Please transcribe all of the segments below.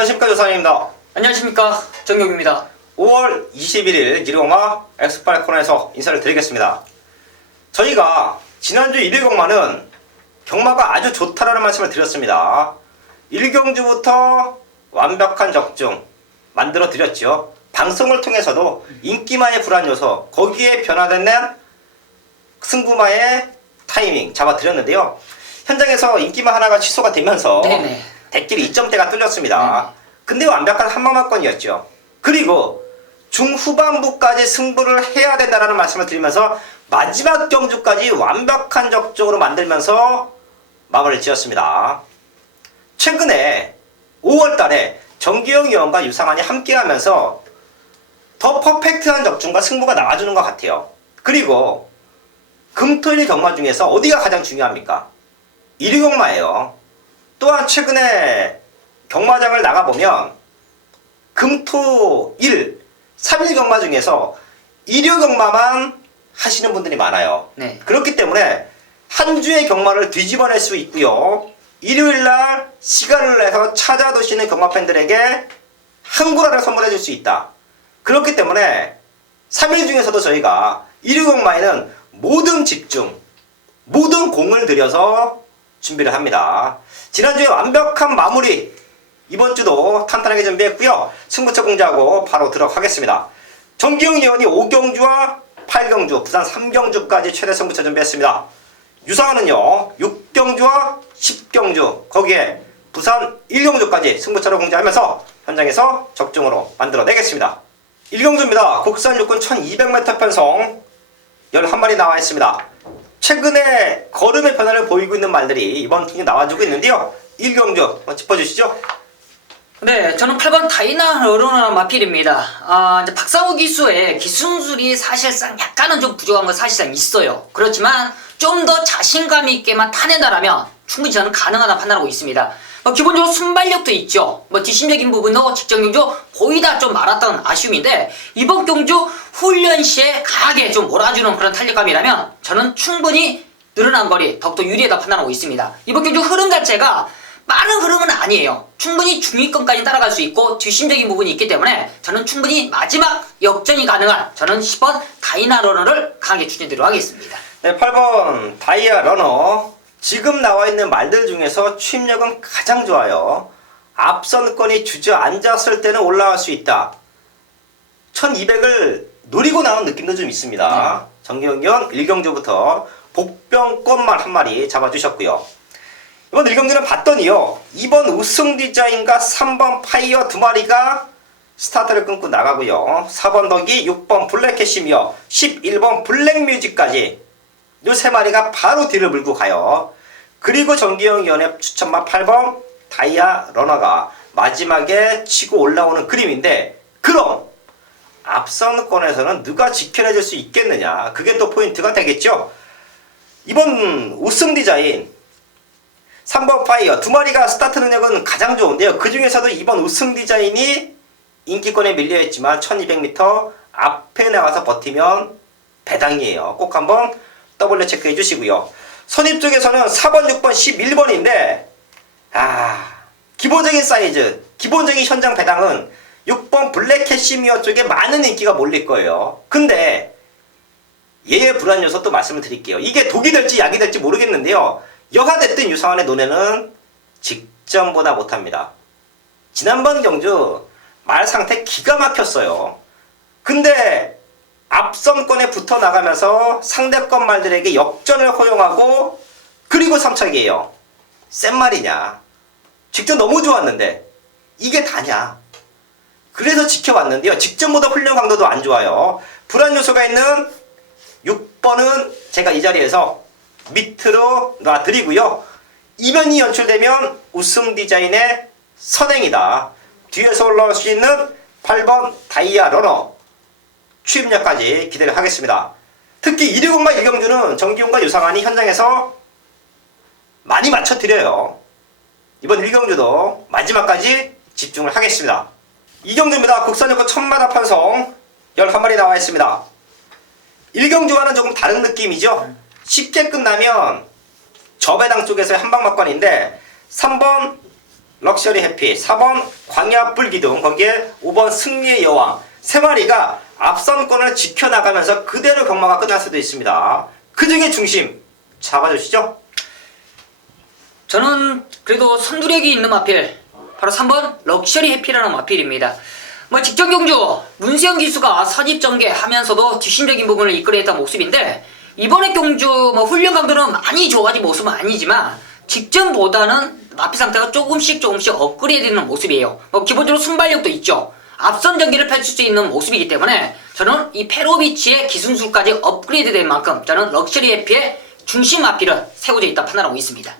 안녕하십니까 조상입니다. 안녕하십니까 정경입니다. 5월 21일 일요마 엑스팔 코너에서 인사를 드리겠습니다. 저희가 지난주 1일 경마는 경마가 아주 좋다라는 말씀을 드렸습니다. 1경주부터 완벽한 적중 만들어 드렸죠. 방송을 통해서도 인기마의 불안 요소, 거기에 변화되는 승부마의 타이밍 잡아드렸는데요. 현장에서 인기마 하나가 취소가 되면서 네네. 대끼리 2점대가 뚫렸습니다. 근데 완벽한 한마마권이었죠. 그리고 중후반부까지 승부를 해야 된다는 말씀을 드리면서 마지막 경주까지 완벽한 적중으로 만들면서 마무리를 지었습니다. 최근에 5월달에 정기영 의원과 유상환이 함께하면서 더 퍼펙트한 적중과 승부가 나와주는 것 같아요. 그리고 금토일 경마 중에서 어디가 가장 중요합니까? 1위 경마예요. 또한 최근에 경마장을 나가보면 금토 1, 3일 경마 중에서 1위 경마만 하시는 분들이 많아요. 네. 그렇기 때문에 한 주의 경마를 뒤집어낼 수 있고요. 일요일날 시간을 내서 찾아두시는 경마팬들에게 한 구라를 선물해 줄 수 있다. 그렇기 때문에 3일 중에서도 저희가 1위 경마에는 모든 집중, 모든 공을 들여서 준비를 합니다. 지난주에 완벽한 마무리, 이번 주도 탄탄하게 준비했고요. 승부처 공지하고 바로 들어가겠습니다. 정기영 의원이 5경주와 8경주, 부산 3경주까지 최대 승부처 준비했습니다. 유상환은요 6경주와 10경주, 거기에 부산 1경주까지 승부처를 공지하면서 현장에서 적중으로 만들어내겠습니다. 1경주입니다. 국산 육군 1200m 편성 11마리 나와 있습니다. 최근에 걸음의 변화를 보이고 있는 말들이 이번 팀에 나와주고 있는데요. 1경주 한번 짚어주시죠. 네, 저는 8번 다이나 러너나 마필입니다. 이제 박상우 기수의 기술술이 사실상 약간은 좀 부족한 건 사실상 있어요. 그렇지만 좀 더 자신감 있게만 타낸다라면 충분히 저는 가능하다 판단하고 있습니다. 기본적으로 순발력도 있죠. 뒷심적인 부분도 직전 경주 거의 다 좀 말았던 아쉬움인데 이번 경주 훈련 시에 강하게 좀 몰아주는 그런 탄력감이라면 저는 충분히 늘어난 거리 더욱더 유리하다 판단하고 있습니다. 이번 경주 흐름 자체가 빠른 흐름은 아니에요. 충분히 중위권까지 따라갈 수 있고 뒷심적인 부분이 있기 때문에 저는 충분히 마지막 역전이 가능한 저는 10번 다이나 러너를 강하게 추천드리도록 하겠습니다. 네, 8번 다이아 러너. 지금 나와 있는 말들 중에서 추임력은 가장 좋아요. 앞선권이 주저앉았을 때는 올라갈 수 있다. 1200을 노리고 나온 느낌도 좀 있습니다. 정기영 의원 1경주부터 복병권만 한 마리 잡아주셨고요. 이번 1경주는 봤더니요. 2번 우승 디자인과 3번 파이어 두 마리가 스타트를 끊고 나가고요. 4번 덕이 6번 블랙캐시미어 11번 블랙뮤직까지 요 세 마리가 바로 뒤를 물고 가요. 그리고 정기영 의원의 추천마 8번 다이아 러너가 마지막에 치고 올라오는 그림인데, 그럼 앞선권에서는 누가 지켜내줄 수 있겠느냐, 그게 또 포인트가 되겠죠. 이번 우승 디자인 3번 파이어 두 마리가 스타트 능력은 가장 좋은데요. 그 중에서도 이번 우승 디자인이 인기권에 밀려있지만 1200m 앞에 나가서 버티면 배당이에요. 꼭 한번 더블 체크해 주시고요. 선입 쪽에서는 4번, 6번, 11번인데 기본적인 사이즈, 기본적인 현장 배당은 6번 블랙 캐시미어 쪽에 많은 인기가 몰릴 거예요. 근데 얘의 불안 요소 또 말씀을 드릴게요. 이게 독이 될지 약이 될지 모르겠는데요. 여가 됐든 유상환의 논에는 직전보다 못합니다. 지난번 경주 말 상태 기가 막혔어요. 근데 앞선권에 붙어 나가면서 상대권 말들에게 역전을 허용하고 그리고 3착이에요. 센 말이냐. 직전 너무 좋았는데 이게 다냐. 그래서 지켜봤는데요. 직전보다 훈련 강도도 안 좋아요. 불안 요소가 있는 6번은 제가 이 자리에서 밑으로 놔드리고요. 이면이 연출되면 우승 디자인의 선행이다. 뒤에서 올라올 수 있는 8번 다이아 러너 추임력까지 기대를 하겠습니다. 특히 1위 공마 1경주는 정기훈과 유상환이 현장에서 많이 맞춰드려요. 이번 1경주도 마지막까지 집중을 하겠습니다. 2경주입니다. 국산여권 천마다 편성 11마리 나와 있습니다. 1경주와는 조금 다른 느낌이죠. 쉽게 끝나면 저배당 쪽에서의 한방막관인데 3번 럭셔리 해피, 4번 광야 불기둥, 거기에 5번 승리의 여왕, 세 마리가 앞선권을 지켜나가면서 그대로 경마가 끝날 수도 있습니다. 그 중에 중심 잡아주시죠. 저는 그래도 선두력이 있는 마필, 바로 3번 럭셔리 해피라는 마필입니다. 직전 경주 문세영 기수가 선입전개하면서도 뒷심적인 부분을 이끌어냈던 모습인데, 이번에 경주 훈련 강도는 많이 좋아진 모습은 아니지만 직전보다는 마필 상태가 조금씩 업그레이드되는 모습이에요. 기본적으로 순발력도 있죠. 앞선 전기를 펼칠 수 있는 모습이기 때문에 저는 이 페로비치의 기순술까지 업그레이드된 만큼 저는 럭셔리 해피의 중심 마필은 세워져 있다 판단하고 있습니다.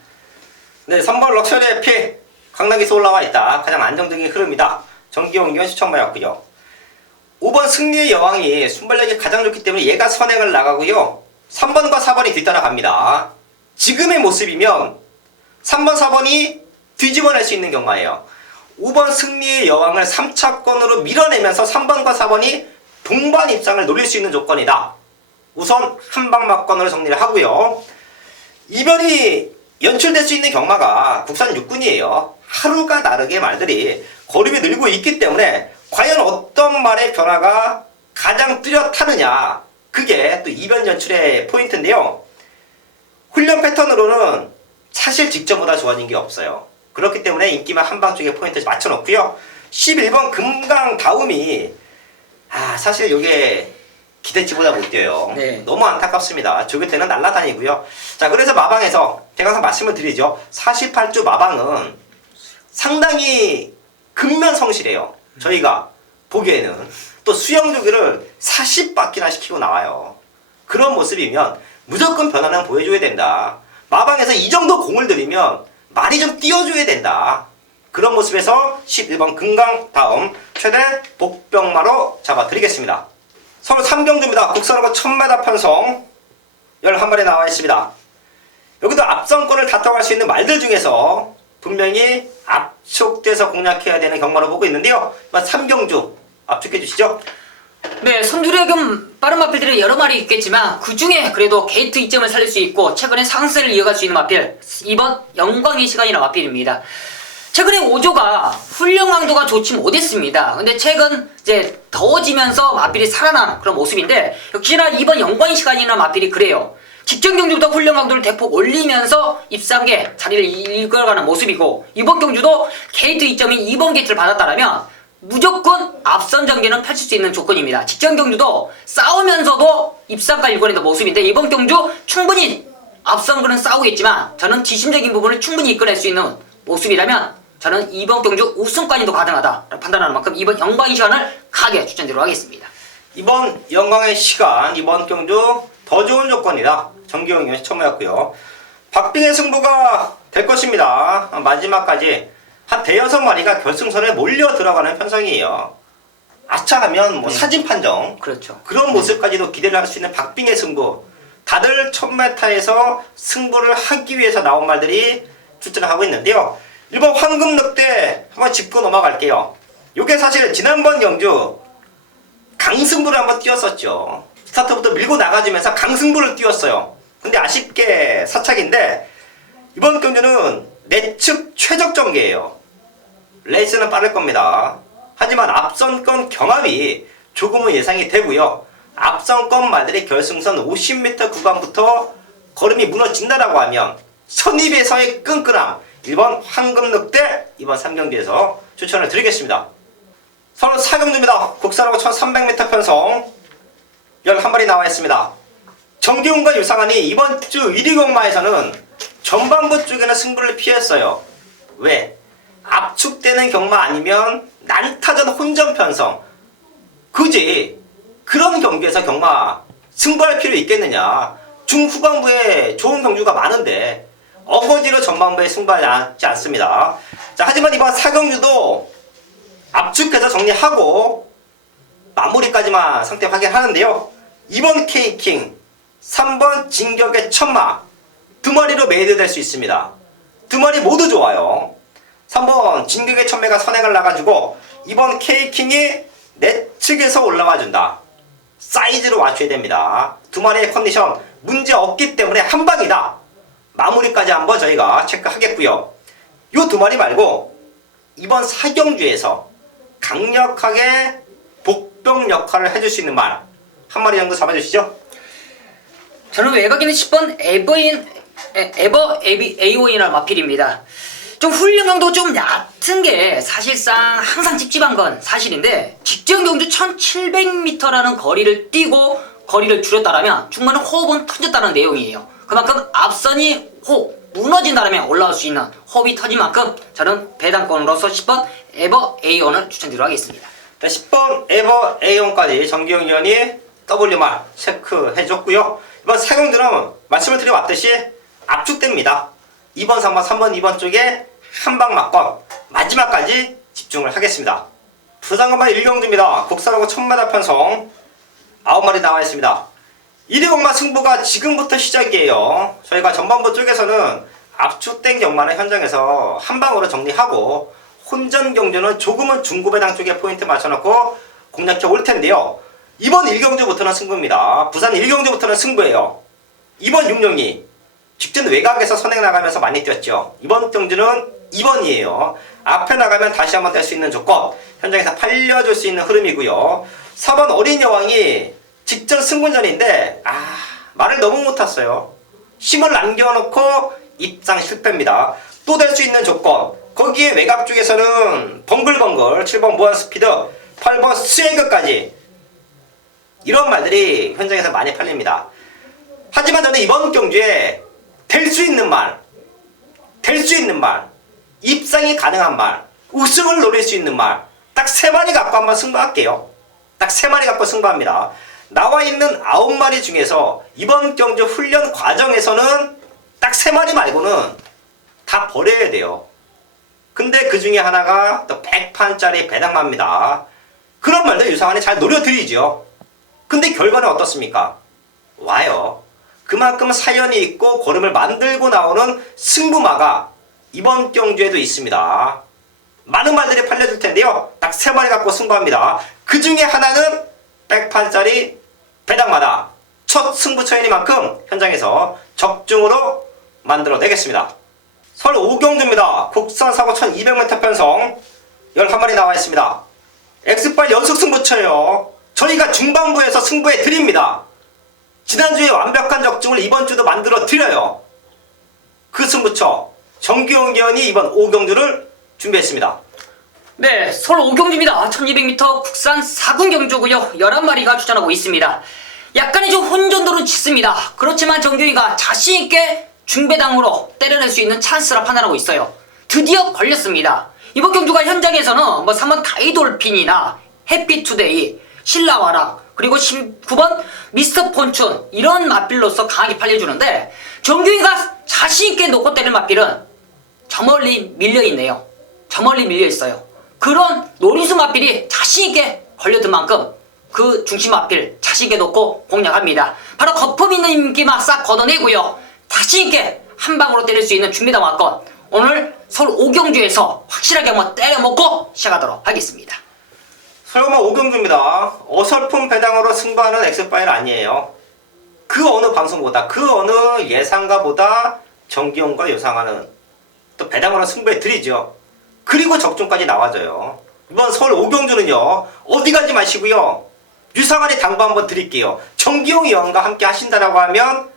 네, 3번 럭셔리 해피 강남기수 올라와 있다. 가장 안정적인 흐름이다. 정기용 의원 시청마였고요. 5번 승리의 여왕이 순발력이 가장 좋기 때문에 얘가 선행을 나가고요. 3번과 4번이 뒤따라갑니다. 지금의 모습이면 3번, 4번이 뒤집어낼 수 있는 경마예요. 5번 승리의 여왕을 3차권으로 밀어내면서 3번과 4번이 동반 입상을 노릴 수 있는 조건이다. 우선 한방막권으로 정리를 하고요. 이변이 연출될 수 있는 경마가 국산 육군이에요. 하루가 다르게 말들이 거름이 늘고 있기 때문에 과연 어떤 말의 변화가 가장 뚜렷하느냐, 그게 또 이변 연출의 포인트인데요. 훈련 패턴으로는 사실 직전보다 좋아진 게 없어요. 그렇기 때문에 인기만 한방 쪽에 포인트 맞춰놓고요. 11번 금강 다움이 사실 이게 기대치보다 못 뛰어요. 네. 너무 안타깝습니다. 조교 때는 날아다니고요. 자, 그래서 마방에서 제가 항상 말씀을 드리죠. 48주 마방은 상당히 근면성실해요. 저희가 보기에는 또 수영 조교를 40바퀴나 시키고 나와요. 그런 모습이면 무조건 변화는 보여줘야 된다. 마방에서 이 정도 공을 들이면 많이 좀 띄워줘야 된다. 그런 모습에서 11번 금강 다음 최대 복병마로 잡아드리겠습니다. 서울 3경주입니다. 국산하고 1000m 편성 11마리 나와 있습니다. 여기도 앞선권을 다퉈갈 수 있는 말들 중에서 분명히 압축돼서 공략해야 되는 경마로 보고 있는데요. 3경주 압축해 주시죠. 네, 선두력은 빠른 마필들이 여러 마리 있겠지만 그 중에 그래도 게이트 이점을 살릴 수 있고 최근에 상승세를 이어갈 수 있는 마필 2번 영광의 시간이라는 마필입니다. 최근에 5조가 훈련 강도가 좋지 못했습니다. 근데 최근 이제 더워지면서 마필이 살아나는 그런 모습인데, 역시나 2번 영광의 시간이라는 마필이 그래요. 직전 경주부터 훈련 강도를 대폭 올리면서 입상계 자리를 이끌어가는 모습이고, 이번 경주도 게이트 이점이 2번 게이트를 받았다면 무조건 앞선 전개는 펼칠 수 있는 조건입니다. 직전 경주도 싸우면서도 입상까지 이끌어내는 모습인데, 이번 경주 충분히 앞선거는 싸우겠지만 저는 지심적인 부분을 충분히 이끌어낼 수 있는 모습이라면 저는 이번 경주 우승까지도 가능하다 판단하는 만큼 이번 영광의 시간을 가게 추천드리도록 하겠습니다. 이번 영광의 시간, 이번 경주 더 좋은 조건이다. 정기용 의원 시청마였고요. 박빙의 승부가 될 것입니다. 마지막까지 한 대여섯 마리가 결승선에 몰려 들어가는 편성이에요. 아차하면 사진 판정, 그렇죠. 그런 모습까지도 기대를 할 수 있는 박빙의 승부. 다들 1000m에서 승부를 하기 위해서 나온 말들이 출전을 하고 있는데요. 1번 황금늑대 한번 짚고 넘어갈게요. 요게 사실 지난번 경주 강승부를 한번 띄웠었죠. 스타트부터 밀고 나가주면서 강승부를 띄웠어요. 근데 아쉽게 사착인데 이번 경주는 내측 최적 전개예요. 레이스는 빠를 겁니다. 하지만 앞선권 경합이 조금은 예상이 되고요. 앞선권 말들이 결승선 50m 구간부터 걸음이 무너진다라고 하면 선입에서의 끈끈함, 1번 황금늑대, 2번 3경기에서 추천을 드리겠습니다. 서울 4경주입니다. 국산하고 1300m 편성 11마리 나와 있습니다. 정기훈과 유상환이 이번 주 1위 경마에서는 전반부 쪽에는 승부를 피했어요. 왜? 압축되는 경마 아니면 난타전 혼전 편성. 굳이 그런 경기에서 경마 승부할 필요 있겠느냐. 중후반부에 좋은 경주가 많은데 어거지로 전반부에 승부하지 않습니다. 자, 하지만 이번 4경주도 압축해서 정리하고 마무리까지만 상태 확인하는데요. 2번 K킹, 3번 진격의 천마 두 마리로 메이드 될 수 있습니다. 두 마리 모두 좋아요. 3번 진격의 천매가 선행을 나가지고 2번 K킹이 내측에서 올라와 준다. 사이즈로 맞춰야 됩니다. 두 마리의 컨디션 문제 없기 때문에 한방이다. 마무리까지 한번 저희가 체크하겠고요. 요 두 마리 말고 이번 4경주에서 강력하게 복병 역할을 해줄 수 있는 말 한 마리 정도 잡아주시죠. 저는 외곽에는 10번 에버 에이오인이라는 마필입니다. 좀 훈련강도 좀 얕은 게 사실상 항상 찝찝한 건 사실인데, 직전 경주 1700m라는 거리를 뛰고 거리를 줄였다라면 중간에 호흡은 터졌다는 내용이에요. 그만큼 앞선이 무너진다라면 올라올 수 있는 호흡이 터진 만큼 저는 배당권으로서 10번 에버 에이온을 추천드리도록 하겠습니다. 자, 10번 에버 에이온까지 정기영 위원이 W말 체크해줬고요. 이번 4경주는 말씀을 드려왔듯이 압축됩니다. 2번, 3번, 3번, 2번 쪽에 한방 막건 마지막까지 집중을 하겠습니다. 부산간만 1경주입니다. 국산하고 1000m 편성 9마리 나와 있습니다. 1위공마 승부가 지금부터 시작이에요. 저희가 전반부 쪽에서는 압축된 경마는 현장에서 한방으로 정리하고, 혼전 경주는 조금은 중고배당 쪽에 포인트 맞춰놓고 공략해 올 텐데요. 이번 1경주부터는 승부입니다. 부산 1경주부터는 승부예요. 이번 6령이 직전 외곽에서 선행 나가면서 많이 뛰었죠. 이번 경주는 2번이에요. 앞에 나가면 다시 한번 뗄 수 있는 조건, 현장에서 팔려줄 수 있는 흐름이고요. 4번 어린 여왕이 직전 승군전인데 말을 너무 못탔어요. 힘을 남겨놓고 입장 실패입니다. 또 될 수 있는 조건, 거기에 외곽 쪽에서는 벙글벙글 7번 무한스피드, 8번 스웨그까지, 이런 말들이 현장에서 많이 팔립니다. 하지만 저는 이번 경주에 될 수 있는 말, 입상이 가능한 말, 우승을 노릴 수 있는 말, 딱 3마리 갖고 한번 승부할게요. 딱 3마리 갖고 승부합니다. 나와 있는 9마리 중에서 이번 경주 훈련 과정에서는 딱 3마리 말고는 다 버려야 돼요. 근데 그 중에 하나가 또 100판짜리 배당마입니다. 그런 말도 유상한이 잘 노려드리죠. 근데 결과는 어떻습니까? 와요. 그만큼 사연이 있고 걸음을 만들고 나오는 승부마가 이번 경주에도 있습니다. 많은 말들이 팔려줄 텐데요. 딱 3마리 갖고 승부합니다. 그 중에 하나는 100판짜리 배당마다 첫 승부처이니만큼 현장에서 적중으로 만들어내겠습니다. 설 5경주입니다. 국산 사고 1200m 편성 11마리 나와 있습니다. X발 연속 승부처예요. 저희가 중반부에서 승부해 드립니다. 지난주에 완벽한 적중을 이번 주도 만들어 드려요. 그 승부처 정기용 기원이 이번 5경주를 준비했습니다. 네, 서울 5경주입니다. 1200m 국산 4군 경주고요. 11마리가 출전하고 있습니다. 약간의 좀 혼전도는 짙습니다. 그렇지만 정규이가 자신있게 중배당으로 때려낼 수 있는 찬스라 판단하고 있어요. 드디어 걸렸습니다. 이번 경주가 현장에서는 3번 다이돌핀이나 해피투데이, 신라와라, 그리고 19번 미스터 폰춘, 이런 맛빌로서 강하게 팔려주는데, 정규이가 자신있게 놓고 때리는 맛빌은 저 멀리 밀려있네요. 저 멀리 밀려있어요. 그런 노리수 맛빌이 자신있게 걸려든 만큼 그 중심 맛빌 자신있게 놓고 공략합니다. 바로 거품 있는 인기만 싹 걷어내고요. 자신있게 한 방으로 때릴 수 있는 준비당 왕권, 오늘 서울 5경주에서 확실하게 한번 때려먹고 시작하도록 하겠습니다. 설마 5경주입니다. 어설픈 배당으로 승부하는 엑스파일 아니에요. 그 어느 방송보다, 그 어느 예상가보다 정기용과 요상하는 또 배당으로 승부해 드리죠. 그리고 적중까지 나와줘요. 이번 서울 5경주는요, 어디 가지 마시고요, 유상한이 당부 한번 드릴게요. 정기용 의원과 함께 하신다라고 하면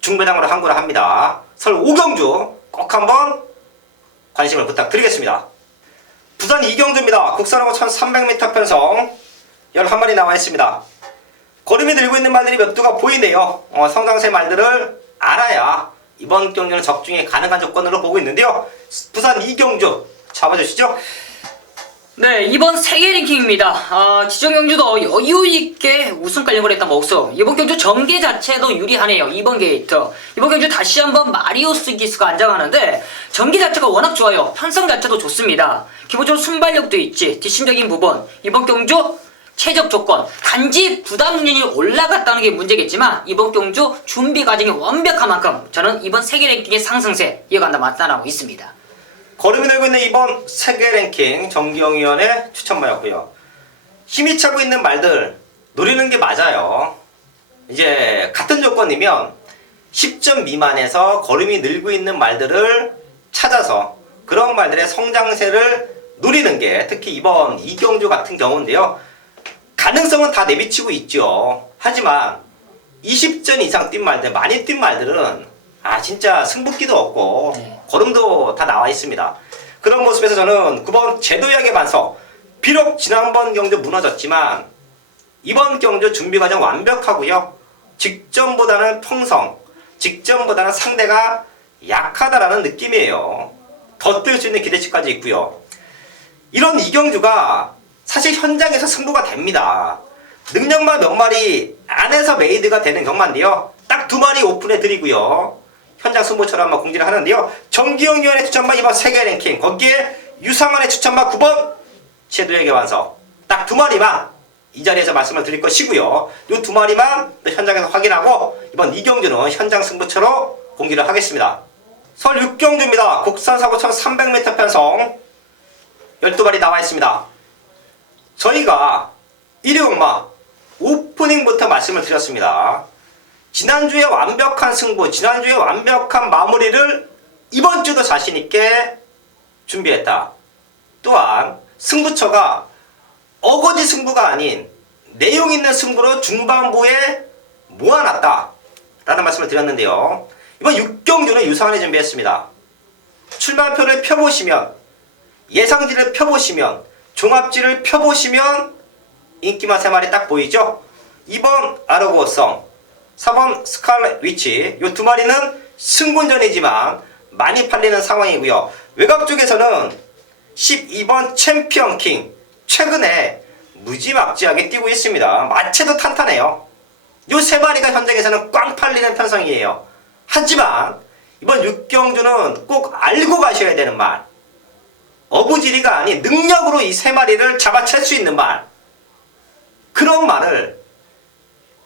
중배당으로 항구를 합니다. 서울 5경주 꼭 한번 관심을 부탁드리겠습니다. 부산 2경주입니다. 국산하고 1300m 편성 11마리 나와 있습니다. 걸음이 들고 있는 말들이 몇 두가 보이네요. 성장세 말들을 알아야 이번 경주는 적중이 가능한 조건으로 보고 있는데요. 부산 2경주 잡아주시죠. 네, 이번 세계 랭킹입니다. 지정 경주도 여유있게 우승까지 연결했던 목수. 이번 경주 전개 자체도 유리하네요. 2번 게이트. 이번 경주 다시 한번 마리오스 기수가 안장하는데, 전개 자체가 워낙 좋아요. 편성 자체도 좋습니다. 기본적으로 순발력도 있지. 뒷심적인 부분. 이번 경주 최적 조건. 단지 부담률이 올라갔다는 게 문제겠지만, 이번 경주 준비 과정이 완벽한 만큼 저는 이번 세계 랭킹의 상승세 이어간다 나타나고 있습니다. 걸음이 들고 있는 이번 세계 랭킹 정기영 위원의 추천마였고요. 힘이 차고 있는 말들 노리는 게 맞아요. 이제 같은 조건이면 10점 미만에서 걸음이 늘고 있는 말들을 찾아서 그런 말들의 성장세를 노리는 게 특히 이번 이경주 같은 경우인데요. 가능성은 다 내비치고 있죠. 하지만 20전 이상 뛴 말들, 많이 뛴 말들은 진짜 승부기도 없고 네. 걸음도 다 나와 있습니다. 그런 모습에서 저는 9번 제도약의 반석, 비록 지난번 경주 무너졌지만 이번 경주 준비 과정 완벽하고요. 직전보다는 평성, 직전보다는 상대가 약하다라는 느낌이에요. 더 뛸 수 있는 기대치까지 있고요. 이런 이경주가 사실 현장에서 승부가 됩니다. 능력만 몇 마리 안에서 메이드가 되는 경마인데요. 딱 2마리 오픈해 드리고요. 현장 승부처럼 한번 공지를 하는데요. 정기영 위원의 추천마 이번 세계 랭킹, 거기에 유상환의 추천마 9번 제도에게 완성. 딱 2마리만 이 자리에서 말씀을 드릴 것이고요. 이 2마리만 현장에서 확인하고 이번 이경주는 현장 승부처로 공지를 하겠습니다. 설 6경주입니다. 국산 사고 1300m 편성 12마리 나와 있습니다. 저희가 1위 경마 오프닝부터 말씀을 드렸습니다. 지난주에 완벽한 승부, 지난주에 완벽한 마무리를 이번 주도 자신있게 준비했다. 또한 승부처가 어거지 승부가 아닌 내용 있는 승부로 중반부에 모아놨다 라는 말씀을 드렸는데요. 이번 6경주는 유상환이 준비했습니다. 출마표를 펴보시면, 예상지를 펴보시면, 종합지를 펴보시면 인기만 3마리 딱 보이죠? 2번 아르고성, 4번 스칼렛 위치, 이 2마리는 승군전이지만 많이 팔리는 상황이고요. 외곽 쪽에서는 12번 챔피언 킹, 최근에 무지막지하게 뛰고 있습니다. 마체도 탄탄해요. 이 3마리가 현장에서는 꽝 팔리는 편성이에요. 하지만 이번 6경주는 꼭 알고 가셔야 되는 말, 어부지리가 아닌 능력으로 이 3마리를 잡아챌 수 있는 말, 그런 말을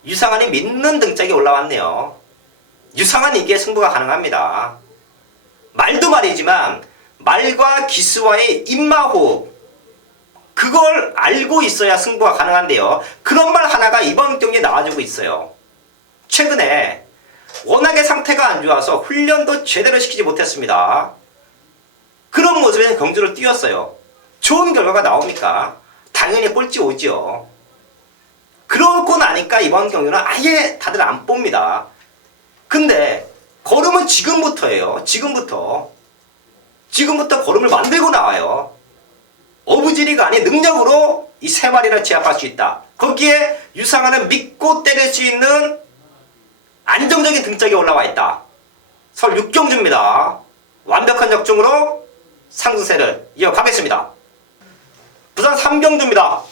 유상환이 믿는 등짝에 올라왔네요. 유상환이기에 승부가 가능합니다. 말도 말이지만 말과 기수와의 입마호흡, 그걸 알고 있어야 승부가 가능한데요. 그런 말 하나가 이번 경기에 나와주고 있어요. 최근에 워낙에 상태가 안 좋아서 훈련도 제대로 시키지 못했습니다. 그런 모습에서 경주를 뛰었어요. 좋은 결과가 나옵니까? 당연히 꼴찌 오죠. 그러고 나니까 이번 경기는 아예 다들 안 봅니다. 근데 걸음은 지금부터예요. 지금부터 걸음을 만들고 나와요. 어부지리가 아닌 능력으로 이 3마리를 제압할 수 있다. 거기에 유상환은 믿고 때릴 수 있는 안정적인 등짝이 올라와 있다. 설 6경주입니다. 완벽한 적중으로 상승세를 이어가겠습니다. 부산 3경주입니다.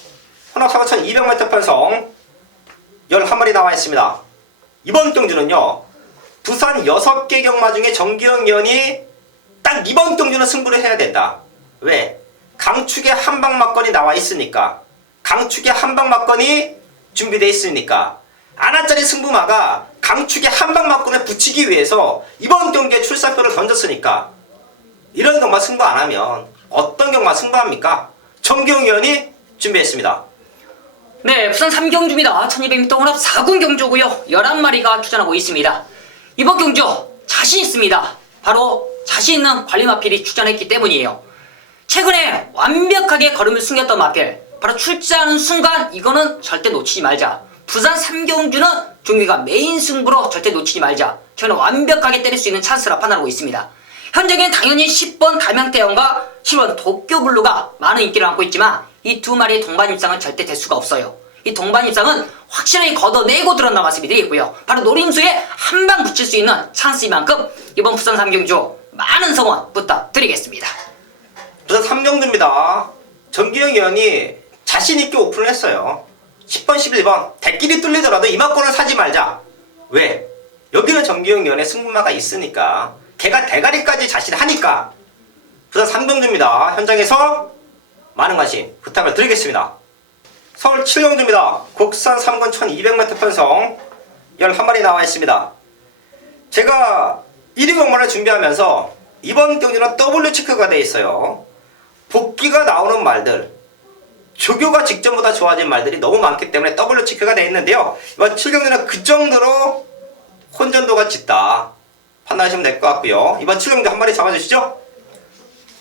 혼합사고 1200m 편성 11마리 나와 있습니다. 이번 경주는요, 부산 6개 경마 중에 정기영 위원이 딱 이번 경주는 승부를 해야 된다. 왜? 강축의 한방막건이 나와 있으니까. 강축의 한방막건이 준비되어 있으니까. 아나짜리 승부마가 강축의 한방막건을 붙이기 위해서 이번 경기에 출사표를 던졌으니까. 이런 경마 승부 안 하면 어떤 경마 승부합니까? 정기영 위원이 준비했습니다. 네, 부산 3경주입니다. 1200m 혼합 4군 경주고요. 11마리가 출전하고 있습니다. 이번 경주 자신 있습니다. 바로 자신 있는 관리 마필이 출전했기 때문이에요. 최근에 완벽하게 걸음을 숨겼던 마필, 바로 출전하는 순간 이거는 절대 놓치지 말자. 부산 3경주는 종기가 메인 승부로 절대 놓치지 말자. 저는 완벽하게 때릴 수 있는 찬스라 판단하고 있습니다. 현재는 당연히 10번 담양대원과 7번 도쿄블루가 많은 인기를 안고 있지만 이 2마리의 동반 입상은 절대 될 수가 없어요. 이 동반 입상은 확실히 걷어내고 들어온다는 말씀이 드리고요. 바로 노림수에 한 방 붙일 수 있는 찬스인 만큼 이번 부산 3경주 많은 성원 부탁드리겠습니다. 부산 3경주입니다. 정기영 의원이 자신있게 오픈을 했어요. 10번, 11번 대끼리 뚫리더라도 이만권을 사지 말자. 왜? 여기는 정기영 의원의 승부마가 있으니까, 걔가 대가리까지 자신하니까. 부산 3경주입니다. 현장에서 많은 관심 부탁을 드리겠습니다. 서울 7경주입니다. 국산 3군 1200m 편성 11마리 나와 있습니다. 제가 1위 경마를 준비하면서 이번 경기는 W 체크가 되어 있어요. 복귀가 나오는 말들, 조교가 직전보다 좋아진 말들이 너무 많기 때문에 W 체크가 되어 있는데요. 이번 7경기는 그 정도로 혼전도가 짙다 판단하시면 될 것 같고요. 이번 7경기 한 마리 잡아주시죠.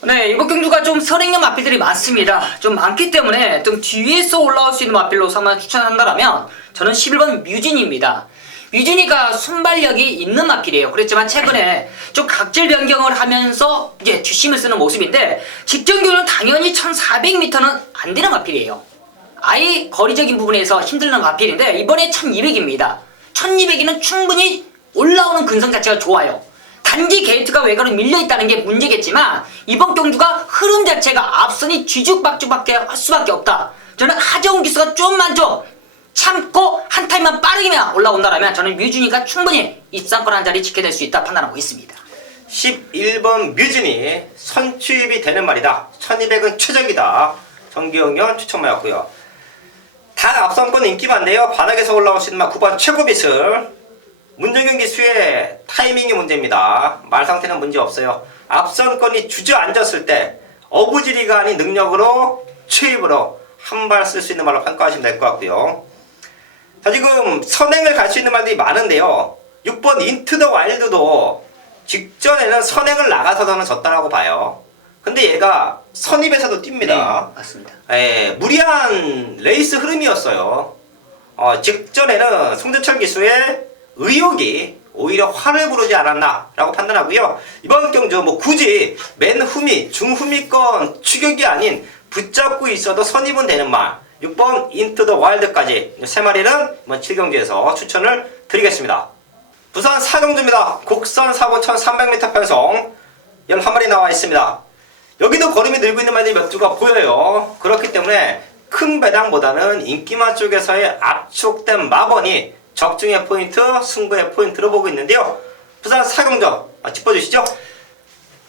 네, 이번 경주가 좀 선행형 마필들이 많습니다. 좀 많기 때문에 좀 뒤에서 올라올 수 있는 마필로 한번 추천한다면 저는 11번 뮤진입니다. 뮤진이가 순발력이 있는 마필이에요. 그렇지만 최근에 좀 각질 변경을 하면서 이제 뒷심을 쓰는 모습인데 직전교는 당연히 1400m는 안 되는 마필이에요. 아예 거리적인 부분에서 힘들는 마필인데 이번에 1200입니다. 1200이면 충분히 올라오는 근성 자체가 좋아요. 단지 게이트가 외곽으로 밀려있다는 게 문제겠지만 이번 경주가 흐름 자체가 앞선이 뒤죽박죽밖에 할 수밖에 없다. 저는 하정우 기수가 좀만 좀 참고 한 타임만 빠르게만 올라온다면 저는 뮤준이가 충분히 입상권 한 자리 지켜낼 수 있다 판단하고 있습니다. 11번 뮤진이 선취입이 되는 말이다. 1200은 최적이다. 정기영현 추천마였고요. 단 앞선권 인기 많네요. 바닥에서 올라올 수 있는 말 9번 최고비슬. 문정경 기수의 타이밍이 문제입니다. 말 상태는 문제 없어요. 앞선권이 주저앉았을 때 어부지리가 아닌 능력으로 최입으로 한 발 쓸 수 있는 말로 평가하시면 될 것 같고요. 자, 지금 선행을 갈 수 있는 말들이 많은데요. 6번 인투 더 와일드도 직전에는 선행을 나가서는 졌다라고 봐요. 근데 얘가 선입에서도 뜁니다. 네, 맞습니다. 예, 무리한 레이스 흐름이었어요. 직전에는 송대철 기수의 의욕이 오히려 화를 부르지 않았나라고 판단하고요. 이번 경주 뭐 굳이 맨 후미, 중후미권 추격이 아닌 붙잡고 있어도 선입은 되는 말 6번 인투 더 와일드까지 세 마리는 이번 7경주에서 추천을 드리겠습니다. 부산 4경주입니다. 곡선 사고 1300m 편성 11마리 나와 있습니다. 여기도 걸음이 늘고 있는 말들이 몇 주가 보여요. 그렇기 때문에 큰 배당보다는 인기마 쪽에서의 압축된 마번이 적중의 포인트, 승부의 포인트로 보고 있는데요. 부산 4경주 짚어주시죠.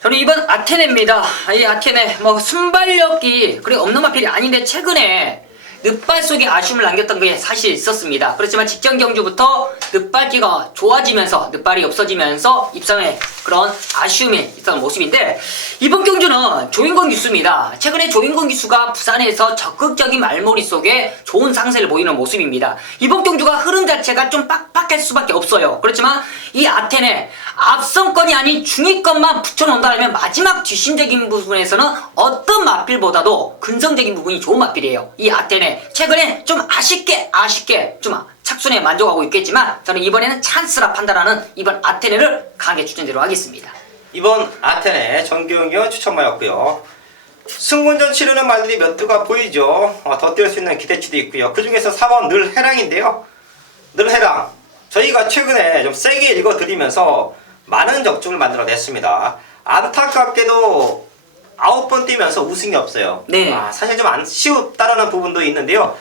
저는 이번 아테네입니다. 이 아테네 뭐 순발력이 그리 없는 마필이 아닌데 최근에 늑발 속에 아쉬움을 남겼던 게 사실 있었습니다. 그렇지만 직전 경주부터 늑발기가 좋아지면서 늑발이 없어지면서 입상에 그런 아쉬움이 있었던 모습인데 이번 경주는 조인권 기수입니다. 최근에 조인권 기수가 부산에서 적극적인 말몰이 속에 좋은 상세를 보이는 모습입니다. 이번 경주가 흐름 자체가 좀 빡빡할 수밖에 없어요. 그렇지만 이 아테네 앞선권이 아닌 중위권만 붙여놓는다면 마지막 뒷심적인 부분에서는 어떤 마필보다도 근성적인 부분이 좋은 마필이에요. 이 아테네 최근에 좀 아쉽게 좀 착순에 만족하고 있겠지만 저는 이번에는 찬스라 판단하는 이번 아테네를 강하게 추천드리도록 하겠습니다. 이번 아테네 정기용이 추천마였고요. 승문전 치르는 말들이 몇 두가 보이죠. 더 뛸 수 있는 기대치도 있고요. 그 중에서 4번 늘해랑인데요. 늘해랑 저희가 최근에 좀 세게 읽어드리면서 많은 적중을 만들어냈습니다. 안타깝게도 9번 뛰면서 우승이 없어요. 네. 사실 좀 아쉬웠다라는 부분도 있는데요.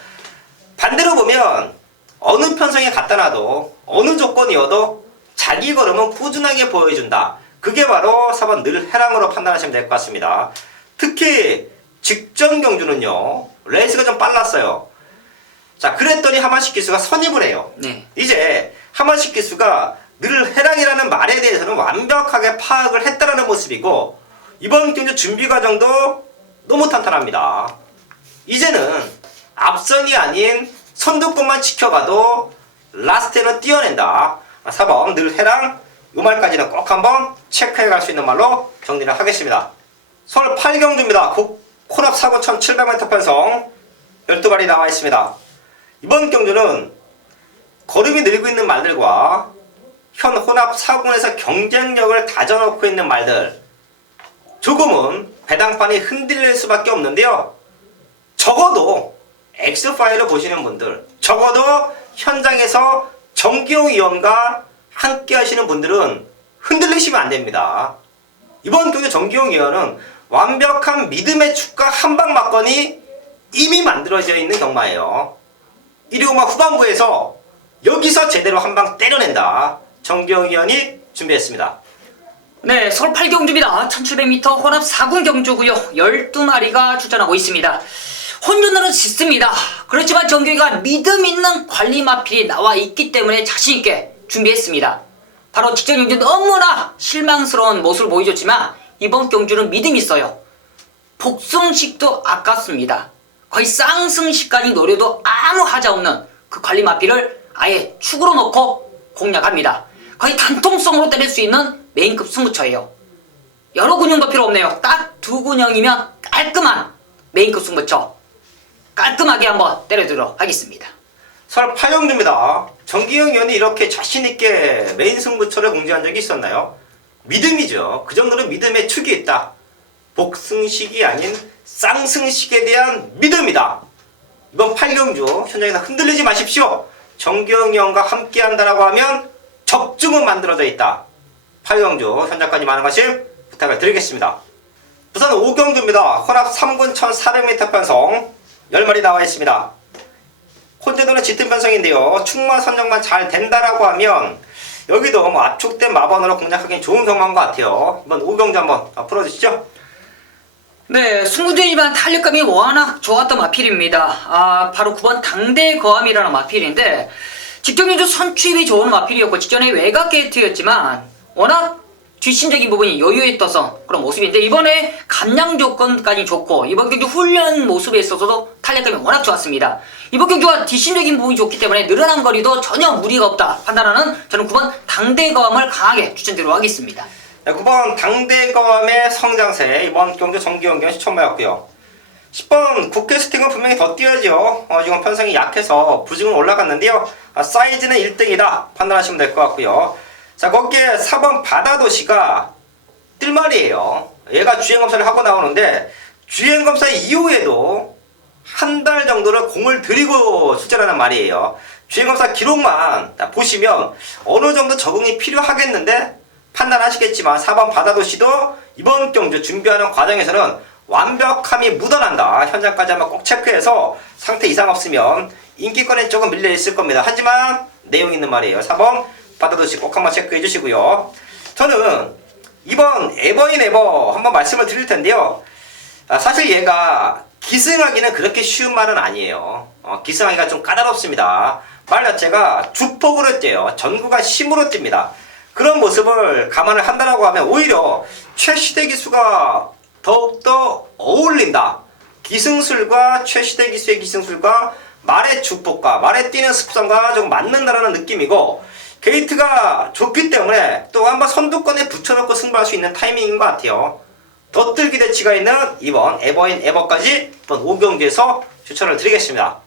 반대로 보면 어느 편성에 갖다 놔도 어느 조건이어도 자기 걸음은 꾸준하게 보여준다. 그게 바로 4번 늘해랑으로 판단하시면 될 것 같습니다. 특히 직전 경주는요. 레이스가 좀 빨랐어요. 자, 그랬더니 하만식 기수가 선입을 해요. 네. 이제 하만식 기수가 늘해랑이라는 말에 대해서는 완벽하게 파악을 했다라는 모습이고 이번 경주 준비 과정도 너무 탄탄합니다. 이제는 앞선이 아닌 선두권만 지켜가도 라스트에는 뛰어낸다. 4번 늘해랑 요 말까지는 꼭 한번 체크해 갈 수 있는 말로 정리를 하겠습니다. 서울 8경주입니다. 코납 사고 1700m 편성 12발이 나와 있습니다. 이번 경주는 걸음이 늘고 있는 말들과 현 혼합 4군에서 경쟁력을 다져놓고 있는 말들 조금은 배당판이 흔들릴 수밖에 없는데요. 적어도 X파일을 보시는 분들 적어도 현장에서 정기용 위원과 함께 하시는 분들은 흔들리시면 안 됩니다. 이번 경주 정기용 위원은 완벽한 믿음의 축과 한방 막건이 이미 만들어져 있는 경마예요. 1위고마 후반부에서 여기서 제대로 한방 때려낸다. 정기용 위원이 준비했습니다. 네, 서울 8경주입니다. 1700m 혼합 4군 경주고요. 12마리가 출전하고 있습니다. 혼전으로는 짙습니다. 그렇지만 정규가 믿음 있는 관리 마필이 나와 있기 때문에 자신있게 준비했습니다. 바로 직전 경주 너무나 실망스러운 모습을 보여줬지만 이번 경주는 믿음이 있어요. 복승식도 아깝습니다. 거의 쌍승식까지 노려도 아무 하자 없는 그 관리 마필을 아예 축으로 놓고 공략합니다. 거의 단통성으로 때릴 수 있는 메인급 승부처예요. 여러 근육도 필요 없네요. 딱 두 군형이면 깔끔한 메인급 승부처 깔끔하게 한번 때려드리도록 하겠습니다. 설 8경주입니다. 정기영 의원이 이렇게 자신있게 메인 승부처를 공개한 적이 있었나요? 믿음이죠. 그 정도는 믿음의 축이 있다. 복승식이 아닌 쌍승식에 대한 믿음이다. 이번 8경주 현장에서 흔들리지 마십시오. 정기영 의원과 함께 한다라고 하면 적중은 만들어져 있다. 8경주 현장까지 많은 관심 부탁을 드리겠습니다. 부산 5경주입니다. 혼합 3군 1400m 편성 10마리 나와 있습니다. 혼재도는 짙은 편성인데요. 충마 선정만 잘 된다라고 하면 여기도 뭐 압축된 마번으로 공략하기엔 좋은 경마인 것 같아요. 이번 5경주 한번 풀어주시죠. 네, 승부전이지만 탄력감이 워낙 좋았던 마필입니다. 바로 9번 당대거함이라는 마필인데 직전에도 선취입이 좋은 마필이었고 직전에 외곽 게이트였지만 워낙 뒷심적인 부분이 여유에 떠서 그런 모습인데 이번에 감량 조건까지 좋고 이번 경주 훈련 모습에 있어서도 탄력감이 워낙 좋았습니다. 이번 경주가 뒷심적인 부분이 좋기 때문에 늘어난 거리도 전혀 무리가 없다 판단하는 저는 9번 당대거함을 강하게 추천드리도록 하겠습니다. 네, 9번 당대거함의 성장세 이번 경주 정기연경 시청마였고요. 10번 국회스팅은 분명히 더 뛰어야죠. 지금 편성이 약해서 부중은 올라갔는데요. 사이즈는 1등이다 판단하시면 될 것 같고요. 자, 거기에 4번 바다도시가 뜰말이에요. 얘가 주행검사를 하고 나오는데 주행검사 이후에도 한 달 정도를 공을 들이고 출전하는 말이에요. 주행검사 기록만 보시면 어느 정도 적응이 필요하겠는데 판단하시겠지만 4번 바다도시도 이번 경주 준비하는 과정에서는 완벽함이 묻어난다. 현장까지 한번 꼭 체크해서 상태 이상 없으면 인기권에 조금 밀려있을 겁니다. 하지만 내용 있는 말이에요. 4번 바다도시 꼭 한번 체크해 주시고요. 저는 이번 에버인 에버 한번 말씀을 드릴 텐데요. 사실 얘가 기승하기는 그렇게 쉬운 말은 아니에요. 기승하기가 좀 까다롭습니다. 말 자체가 주폭으로 뛰어요. 전구가 힘으로 뜁니다. 그런 모습을 감안을 한다라고 하면 오히려 최시대 기수가 더욱더 어울린다. 기승술과 최시대 기수의 기승술과 말의 주폭과 말의 뛰는 습성과 좀 맞는다라는 느낌이고 게이트가 좋기 때문에 또 한번 선두권에 붙여놓고 승부할 수 있는 타이밍인 것 같아요. 더 뜰기 대치가 있는 이번 에버인 에버까지 이번 5경주에서 추천을 드리겠습니다.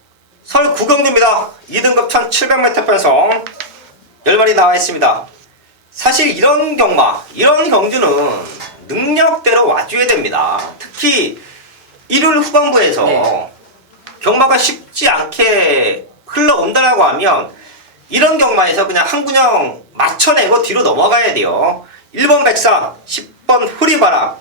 설 9경주입니다. 2등급 1700m 편성 10마리 나와 있습니다. 사실 이런 경마, 이런 경주는 능력대로 와줘야 됩니다. 특히 일요일 후반부에서 네. 경마가 쉽지 않게 흘러온다라고 하면 이런 경마에서 그냥 한 군형 맞춰내고 뒤로 넘어가야 돼요. 1번 백산, 10번 흐리바람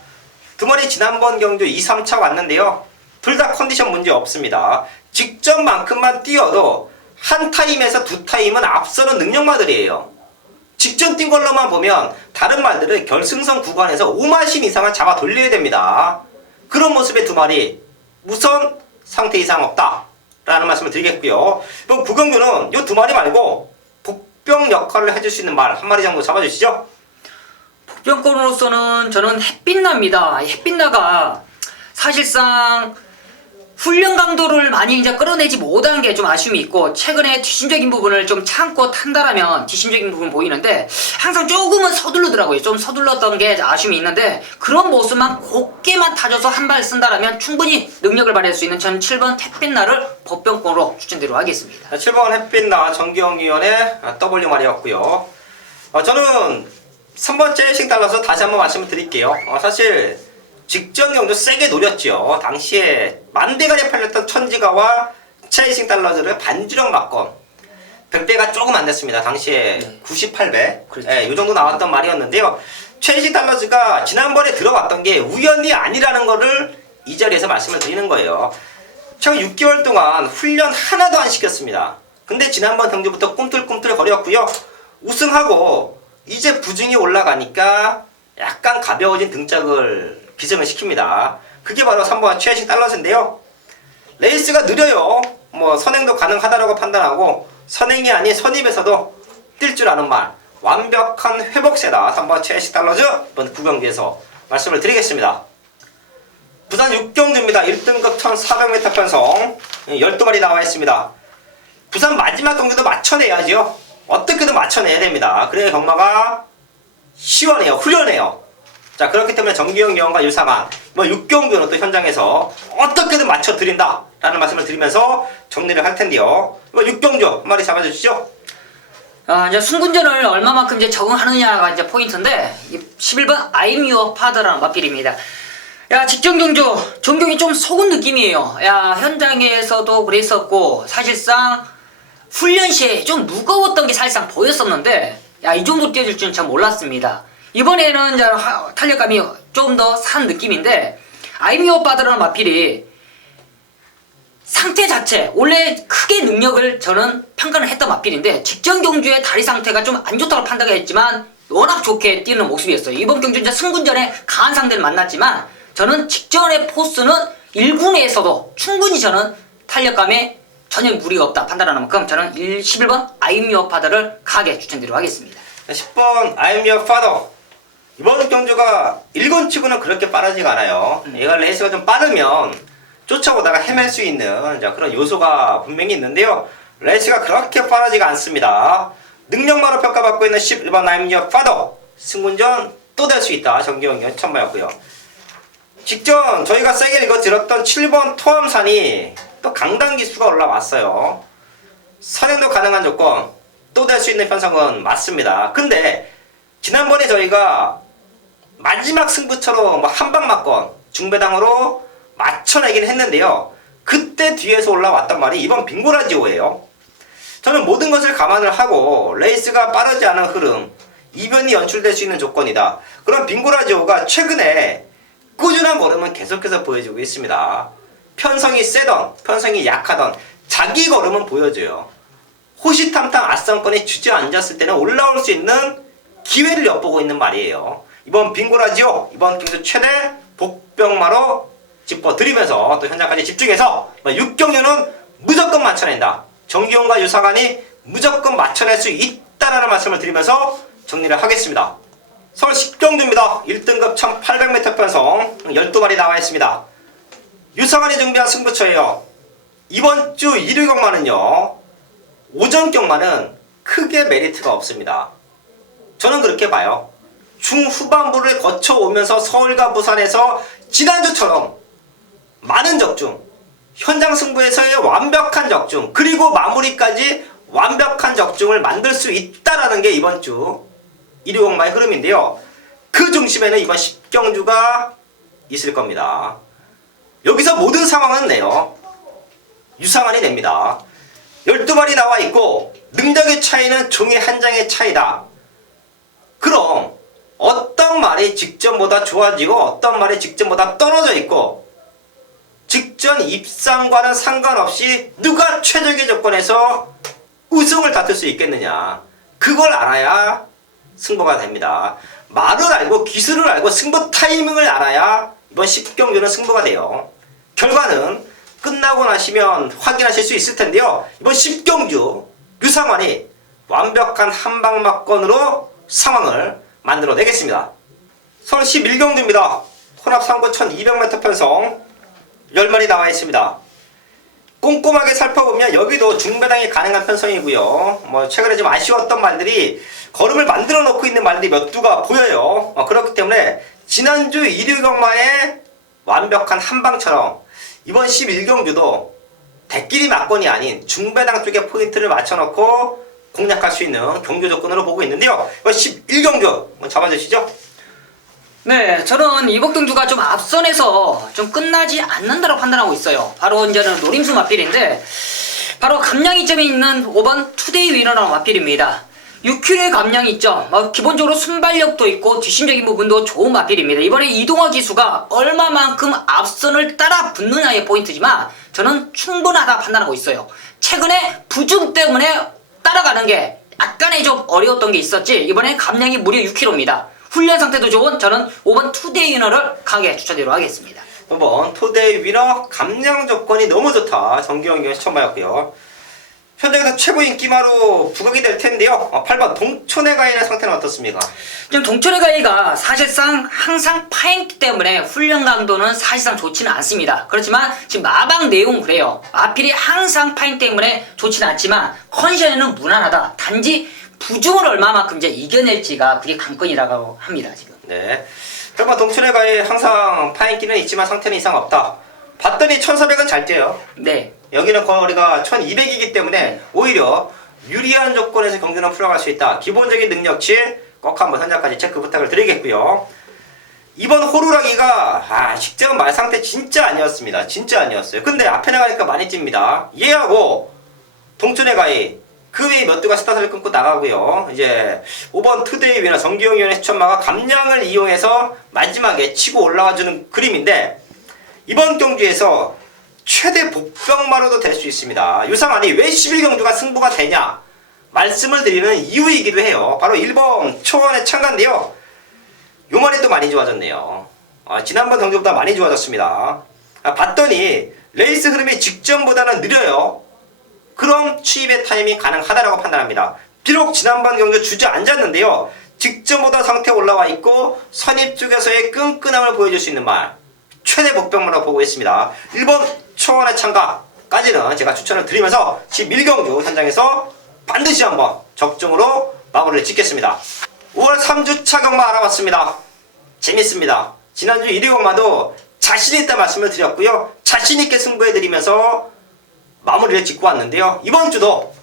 두 마리 지난번 경주 2, 3차 왔는데요. 둘 다 컨디션 문제 없습니다. 직전만큼만 뛰어도 한 타임에서 두 타임은 앞서는 능력마들이에요. 직전 뛴 걸로만 보면 다른 말들을 결승선 구간에서 5마신 이상을 잡아 돌려야 됩니다. 그런 모습의 두 마리 우선 상태 이상 없다 라는 말씀을 드리겠고요. 그럼 구경주는 이 두 마리 말고 복병 역할을 해줄 수 있는 말 한 마리 정도 잡아주시죠. 복병권으로서는 저는 햇빛나입니다. 햇빛나가 사실상 훈련 강도를 많이 이제 끌어내지 못한 게 좀 아쉬움이 있고 최근에 뒷심적인 부분을 좀 참고 탄다라면 뒷심적인 부분 보이는데 항상 조금은 서둘르더라고요. 좀 서둘렀던 게 아쉬움이 있는데 그런 모습만 곱게만 타줘서 한 발 쓴다라면 충분히 능력을 발휘할 수 있는 전 7번 햇빛나를 복병권으로 추천드리도록 하겠습니다. 7번 햇빛나 정기영 위원의 W 말이었고요. 저는 3번째 레이싱 달러서 다시 한번 말씀을 드릴게요. 사실 직전 경주 세게 노렸죠. 당시에 만대가리 팔렸던 천지가와 체이싱 달러즈를 반주력 맞건 100배가 조금 안 됐습니다. 당시에 98배 그렇죠. 예, 이 정도 나왔던 말이었는데요. 체이싱 달러즈가 지난번에 들어왔던 게 우연이 아니라는 거를 이 자리에서 말씀을 드리는 거예요. 최근 6개월 동안 훈련 하나도 안 시켰습니다. 근데 지난번 경주부터 꿈틀꿈틀 거렸고요. 우승하고 이제 부중이 올라가니까 약간 가벼워진 등짝을 기승을 시킵니다. 그게 바로 3번 최혜식 달러스인데요. 레이스가 느려요. 뭐 선행도 가능하다라고 판단하고 선행이 아닌 선입에서도 뛸 줄 아는 말 완벽한 회복세다. 3번 최혜식 달러즈 이번 9경기에서 말씀을 드리겠습니다. 부산 6경주입니다. 1등급 1400m 편성 12마리 나와 있습니다. 부산 마지막 경기도 맞춰내야죠. 어떻게든 맞춰내야 됩니다. 그래야 경마가 시원해요. 후련해요. 자, 그렇기 때문에 정기영 위원과 유상한 뭐 6경주는 또 현장에서 어떻게든 맞춰드린다라는 말씀을 드리면서 정리를 할 텐데요. 6경주 한 마리 잡아주시죠. 이제 승군전을 얼마만큼 이제 적응하느냐가 이제 포인트인데 11번 I'm Your Father라는 마필입니다. 야, 직전 경주 전경이 좀 속은 느낌이에요. 야, 현장에서도 그랬었고 사실상 훈련 시에 좀 무거웠던 게 사실상 보였었는데 야, 이 정도 뛰어줄 줄은 참 몰랐습니다. 이번에는 이제 탄력감이 좀 더 산 느낌인데 I'm Your Father라는 마필이 상태 자체 원래 크게 능력을 저는 평가를 했던 마필인데 직전 경주의 다리 상태가 좀 안 좋다고 판단을 했지만 워낙 좋게 뛰는 모습이었어요. 이번 경주 이제 승군전에 강한 상대를 만났지만 저는 직전의 포스는 1군에서도 충분히 저는 탄력감에 전혀 무리가 없다 판단하는 만큼 저는 11번 I'm Your Father를 강하게 추천드리도록 하겠습니다. 10번 I'm Your Father. 이번 경주가 1군 치고는 그렇게 빠르지가 않아요. 얘가 레이스가 좀 빠르면 쫓아오다가 헤맬 수 있는 그런 요소가 분명히 있는데요. 레이스가 그렇게 빠르지가 않습니다. 능력마로 평가받고 있는 11번 I'm Your Father. 승군전 또 될 수 있다. 정기영이 천마였고요. 직전 저희가 세게 읽어드렸던 7번 토암산이 또 강단기수가 올라왔어요. 선행도 가능한 조건 또 될 수 있는 편성은 맞습니다. 근데 지난번에 저희가 마지막 승부처로 뭐 한방 맞건 중배당으로 맞춰내긴 했는데요. 그때 뒤에서 올라왔단 말이 이번 빙고라지오예요. 저는 모든 것을 감안을 하고 레이스가 빠르지 않은 흐름, 이변이 연출될 수 있는 조건이다. 그런 빙고라지오가 최근에 꾸준한 걸음은 계속해서 보여주고 있습니다. 편성이 세던, 편성이 약하던 자기 걸음은 보여줘요. 호시탐탐 앞선권에 주저앉았을 때는 올라올 수 있는 기회를 엿보고 있는 말이에요. 이번 빙고라지오, 이번 경주 최대 복병마로 짚어드리면서 또 현장까지 집중해서 6경주는 무조건 맞춰낸다. 정기용과 유상환이 무조건 맞춰낼 수 있다라는 말씀을 드리면서 정리를 하겠습니다. 서울 10경주입니다. 1등급 1800m 편성 12마리 나와 있습니다. 유상환이 준비한 승부처예요. 이번 주 일요일 경마는요. 오전 경마는 크게 메리트가 없습니다. 저는 그렇게 봐요. 중후반부를 거쳐오면서 서울과 부산에서 지난주처럼 많은 적중, 현장 승부에서의 완벽한 적중, 그리고 마무리까지 완벽한 적중을 만들 수 있다라는 게 이번 주 일요일마의 흐름인데요. 그 중심에는 이번 10경주가 있을 겁니다. 여기서 모든 상황은 내요. 유상환이 냅니다. 12마리 나와 있고 능력의 차이는 종이 한 장의 차이다. 그럼 어떤 말이 직전보다 좋아지고 어떤 말이 직전보다 떨어져 있고 직전 입상과는 상관없이 누가 최적의 조건에서 우승을 다툴 수 있겠느냐. 그걸 알아야 승부가 됩니다. 말을 알고 기술을 알고 승부 타이밍을 알아야 이번 10경주는 승부가 돼요. 결과는 끝나고 나시면 확인하실 수 있을 텐데요. 이번 10경주 유상환이 완벽한 한방막건으로 상황을 만들어내겠습니다. 서울 11경주입니다. 혼합 상고 1200m 편성 10마리 나와 있습니다. 꼼꼼하게 살펴보면 여기도 중배당이 가능한 편성이고요. 뭐 최근에 좀 아쉬웠던 말들이 걸음을 만들어 놓고 있는 말들이 몇 두가 보여요. 그렇기 때문에 지난주 일요일 경마의 완벽한 한방처럼 이번 11경주도 대끼리 막건이 아닌 중배당 쪽에 포인트를 맞춰놓고 공략할 수 있는 경주 조건으로 보고 있는데요. 이번 11경주 한번 잡아주시죠. 네, 저는 이번 경주가 좀 앞선에서 좀 끝나지 않는다고 판단하고 있어요. 바로 이제는 노림수 마필인데 바로 감량이점이 있는 5번 투데이 위너라는 마필입니다. 6킬의 감량이점, 기본적으로 순발력도 있고 뒷심적인 부분도 좋은 마필입니다. 이번에 이동화 기수가 얼마만큼 앞선을 따라 붙느냐의 포인트지만 저는 충분하다 판단하고 있어요. 최근에 부중 때문에 따라가는 게 약간의 좀 어려웠던 게 있었지 이번에 감량이 무려 6kg입니다. 훈련 상태도 좋은 저는 5번 투데이 위너를 강하게 추천드리도록 하겠습니다. 5번 투데이 위너 감량 조건이 너무 좋다. 정기영이 시청하였고요. 현장에서 최고 인기마로 부각이 될 텐데요. 8번 동촌의 가인의 상태는 어떻습니까? 지금 동철의 가이가 사실상 항상 파행기 때문에 훈련 강도는 사실상 좋지는 않습니다. 그렇지만 지금 마방 내용 그래요. 마필이 항상 파행 때문에 좋지는 않지만 컨디션은 무난하다. 단지 부중을 얼마만큼 이제 이겨낼지가 그게 관건이라고 합니다. 지금. 네. 그러면 동춘회가에 항상 파인기는 있지만 상태는 이상 없다. 봤더니 1400은 잘 뛰어요. 네. 여기는 거리가 1200이기 때문에 오히려 유리한 조건에서 경기는 풀어갈 수 있다. 기본적인 능력치 꼭 한번 현장까지 체크 부탁을 드리겠고요. 이번 호루라기가 식재원 말 상태 진짜 아니었습니다. 진짜 아니었어요. 근데 앞에 나가니까 많이 뜁니다. 얘하고 동춘회가이 그 외에 몇 두가 스타트를 끊고 나가고요. 이제 5번 투데이 위너 정기용 위원의 추천마가 감량을 이용해서 마지막에 치고 올라와주는 그림인데 이번 경주에서 최대 복병마로도 될 수 있습니다. 유상환이 왜 11경주가 승부가 되냐 말씀을 드리는 이유이기도 해요. 바로 1번 초원의 참가인데요. 요만이 또 많이 좋아졌네요. 지난번 경주보다 많이 좋아졌습니다. 봤더니 레이스 흐름이 직전보다는 느려요. 그럼 추입의 타임이 가능하다라고 판단합니다. 비록 지난번 경주 주저앉았는데요. 직전보다 상태 올라와 있고 선입 쪽에서의 끈끈함을 보여줄 수 있는 말 최대 복병마로 보고 있습니다. 1번 초원의 참가까지는 제가 추천을 드리면서 11경주 현장에서 반드시 한번 적중으로 마무리를 짓겠습니다. 5월 3주차 경마 알아봤습니다. 재밌습니다. 지난주 1위 경마도 자신있다 말씀을 드렸고요. 자신있게 승부해드리면서 마무리를 짓고 왔는데요. 이번 주도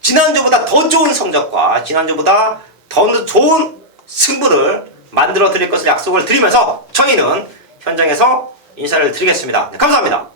지난주보다 더 좋은 성적과 지난주보다 더 좋은 승부를 만들어 드릴 것을 약속을 드리면서 저희는 현장에서 인사를 드리겠습니다. 네, 감사합니다.